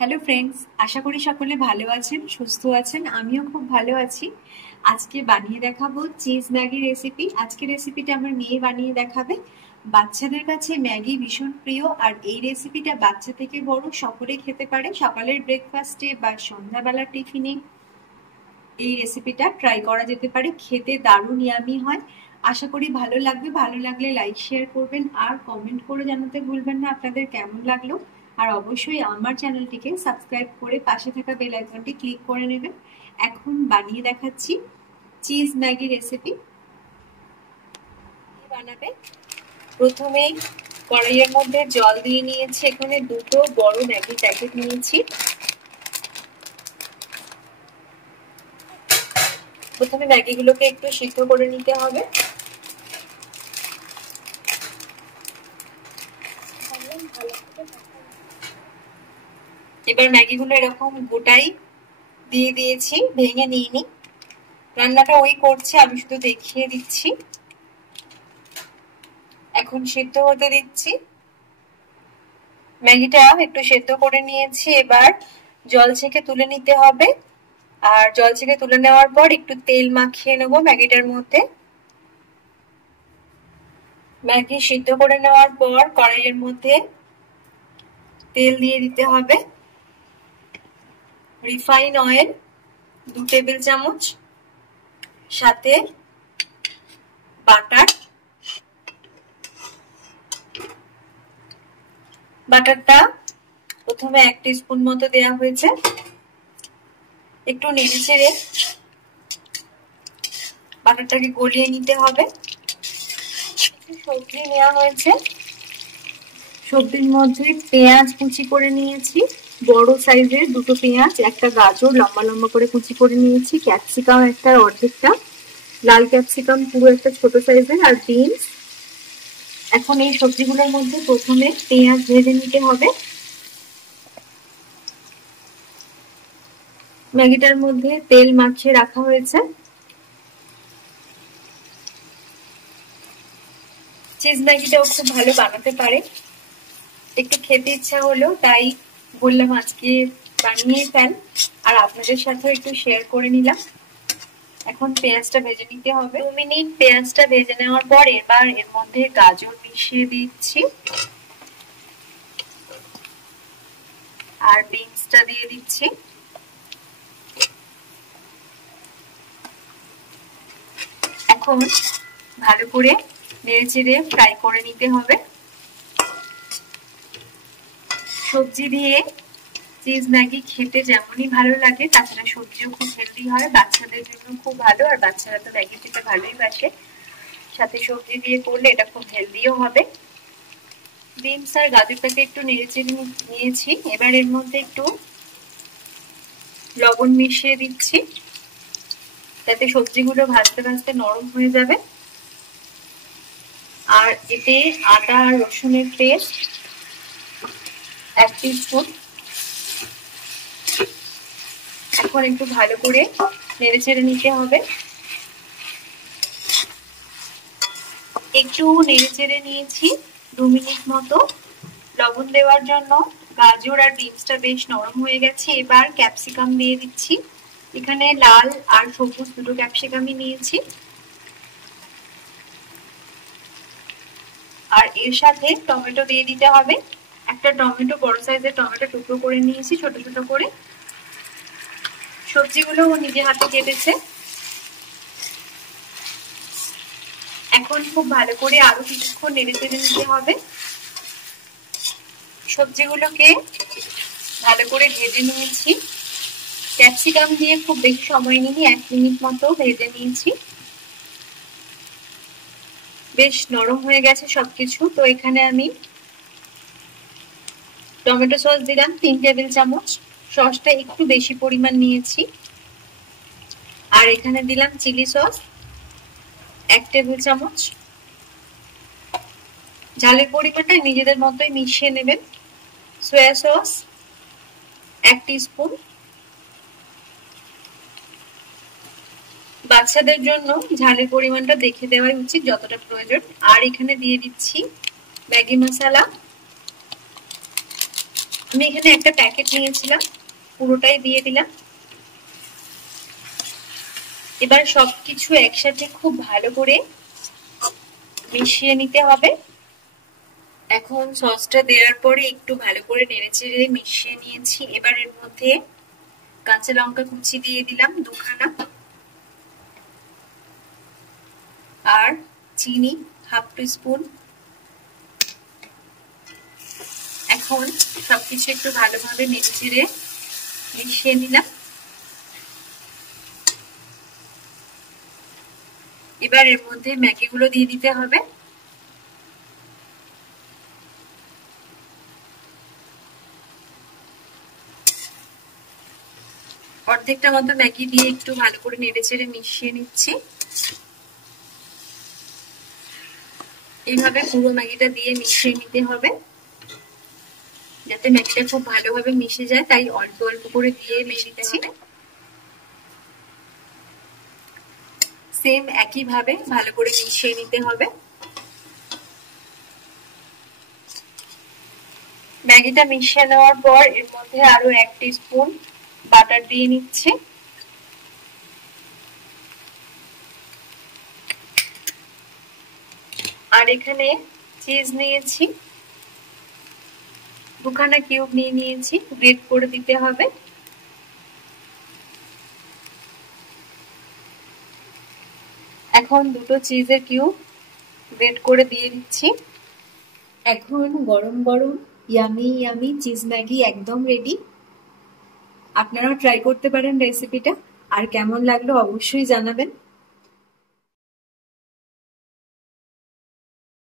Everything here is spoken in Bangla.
হ্যালো ফ্রেন্ডস, আশা করি সকলে ভালো আছেন, সুস্থ আছেন। আমিও খুব ভালো আছি। আজকে বানিয়ে দেখাবো চিজ ম্যাগি রেসিপি। আজকে রেসিপিটা আমার মেয়ে বানিয়ে দেখাবে। বাচ্চাদের কাছে ম্যাগি ভীষণ প্রিয়, আর এই রেসিপিটা বাচ্চা থেকে বড় সকলে খেতে পারে। সকালের ব্রেকফাস্টে বা সন্ধ্যাবেলার টিফিনে এই রেসিপিটা ট্রাই করা যেতে পারে। খেতে দারুণ ইয়ামি হয়। আশা করি ভালো লাগবে। ভালো লাগলে লাইক শেয়ার করবেন আর কমেন্ট করে জানাতে ভুলবেন না আপনাদের কেমন লাগলো। আর অবশ্যই আমার চ্যানেলটিকে সাবস্ক্রাইব করে পাশে থাকা বেল আইকনটি ক্লিক করে নেবেন। এখন বানিয়ে দেখাচ্ছি চিজ ম্যাগি রেসিপি। বানাবে প্রথমে কড়াইয়ের মধ্যে জল দিয়ে নিয়েছি। এখানে দুটো বড় ম্যাগি প্যাকেট নিয়েছি। প্রথমে ম্যাগিগুলোকে একটু সিদ্ধ করে নিতে হবে। এবার ম্যাগিগুলো এরকম গোটাই দিয়ে দিয়েছি, ভেঙে নিইনি। রান্নাটা ওই করছে, আমি শুধু দেখিয়ে দিচ্ছি। এখন সিদ্ধ হতে দিচ্ছি। ম্যাগিটা একটু সেদ্ধ করে নিয়েছি। এবার জল ছেঁকে তুলে নিতে হবে। আর জল ছেঁকে তুলে নেওয়ার পর একটু তেল মাখিয়ে নেবো ম্যাগিটার মধ্যে। ম্যাগি সিদ্ধ করে নেওয়ার পর কড়াইয়ের মধ্যে তেল দিয়ে দিতে হবে। রিফাইন অয়েল 2 টেবিল চামচ, সাথে বাটার। বাটারটা প্রথমে 1 টিস্পুন মতো দেওয়া হয়েছে। একটু নেড়ে চেড়ে বাটারটাকে গলিয়ে নিতে হবে। সবজি নেওয়া হয়েছে। সবজির মধ্যে পেঁয়াজ কুচি করে নিয়েছি, বড় সাইজের 2টো পেঁয়াজ, একটা গাজর লম্বা লম্বা করে কুচি করে নিয়েছি, ক্যাপসিকাম একটা অর্ধেকটা, লাল ক্যাপসিকাম পুরো একটা ছোট সাইজের, আর বিনস। এখন এই সবজিগুলোর মধ্যে প্রথমে পেঁয়াজ ভেজে নিতে হবে। ম্যাগিটার মধ্যে তেল মাখিয়ে রাখা হয়েছে। চিজ ম্যাগিটাও খুব ভালো বানাতে পারে। একটু খেতে ইচ্ছা হলো, তাই বললাম আজকে বানিয়ে ফেল, আর আপনাদের সাথেও একটু শেয়ার করে নিলাম। এখন পেঁয়াজটা ভেজে নিতে হবে। 2 মিনিট পেঁয়াজটা ভেজে নেওয়ার পর এবার এর মধ্যে গাজর মিশিয়ে দিচ্ছি, আর বিনসটা দিয়ে দিচ্ছি। এখন ভালো করে নেড়ে চেড়ে ফ্রাই করে নিতে হবে। সবজি দিয়ে চিজ ম্যাগি খেতে যেমনই ভালো লাগে, তাছাড়া সবজিও খুব হেলদি হয়, বাচ্চাদের জন্য খুব ভালো। আর বাচ্চারা তো ম্যাগি খেতে ভালোই বাসে, সাথে সবজি দিয়ে করলে এটা খুব হেলদিও হবে। বিনস আর গাজরটাকে একটু নেড়ে চেড়ে নিয়েছি। এবার এর মধ্যে একটু লবণ মিশিয়ে দিচ্ছি, যাতে সবজিগুলো ভাজতে ভাজতে নরম হয়ে যাবে। আর এতে আদা আর রসুনের পেস্ট 1 টিস্পুন। এখন একটু ভালো করে নেড়ে চেড়ে নিতে হবে। একটু নেড়ে চেড়ে নিয়েছি 2 মিনিট মতো। লবণ দেওয়ার জন্য গাজর আর বিনসটা বেশ নরম হয়ে গেছে। এবার ক্যাপসিকাম দিয়ে দিচ্ছি। এখানে লাল আর সবুজ দুটো ক্যাপসিকামই নিয়েছি। আর এর সাথে টমেটো দিয়ে দিতে হবে। একটা টমেটো, বড় সাইজের টমেটো টুকরো করে নিয়েছি ছোট ছোট করে। সবজিগুলো ও নিজে হাতে কেটেছে। এখন খুব ভালো করে আরো কিছুক্ষণ নেড়ে চেড়ে নিতে হবে। সবজিগুলোকে ভালো করে ভেজে নিয়েছি। ক্যাপসিকাম দিয়ে খুব বেশি সময় নিয়ে 1 মিনিট মতো ভেজে নিয়েছি। বেশ নরম হয়ে গেছে সবকিছু। তো এখানে আমি টমেটো সস দিলাম 3 টেবিল চামচ। সসটা একটু বেশি পরিমাণ নিয়েছি। আর এখানে দিলাম চিলি সস 1 টেবিল চামচ। ঝালের পরিমাণটা নিজেদের মতোই মিশিয়ে নেবেন। Soya sauce 1 teaspoon. বাচ্চাদের জন্য ঝালের পরিমাণটা দেখে দেওয়াই উচিত, যতটা প্রয়োজন। আর এখানে দিয়ে দিচ্ছি ম্যাগি মশলা আমি এখানে একটা প্যাকেট নিয়েছিলাম, পুরোটাই দিয়ে দিলাম। এবার সবকিছু একসাথে খুব ভালো করে মিশিয়ে নিতে হবে। এখন সসটা দেওয়ার পরে একটু ভালো করে নেড়েচেড়ে মিশিয়ে নিয়েছি। এবার এর মধ্যে কাঁচা লঙ্কা কুচি দিয়ে দিলাম 2খানা, আর চিনি হাফ টিস্পুন। এখন সবকিছু একটু ভালোভাবে নেড়েচেড়ে মিশিয়ে নিলাম। এবার এর মধ্যে ম্যাগিগুলো দিয়ে দিতে হবে। অর্ধেকটা মতো ম্যাগি দিয়ে একটু ভালো করে নেড়েচেড়ে মিশিয়ে নিচ্ছি। এইভাবে পুরো ম্যাগিটা দিয়ে মিশিয়ে নিতে হবে, যাতে ম্যাগিটা খুব ভালোভাবে মিশে যায়, তাই অল্প অল্প করে দিয়ে মিশিয়েছি। সেম একই ভাবে ভালো করে মিশিয়ে নিতে হবে। ম্যাগিটা মিশিয়ে নেওয়ার পর এর মধ্যে আরো 1 টিস্পুন বাটার দিয়ে নিচ্ছি। আর এখানে চিজ নিয়েছি, 2খানা কিউব নিয়ে নিয়েছি, গ্রেট করে দিতে হবে। এখন 2টো চিজের কিউব গ্রেট করে দিয়ে দিচ্ছি। এখন গরম গরম ইয়ামি ইয়ামি চিজ ম্যাগি একদম রেডি। আপনারাও ট্রাই করতে পারেন রেসিপিটা, আর কেমন লাগলো অবশ্যই জানাবেন।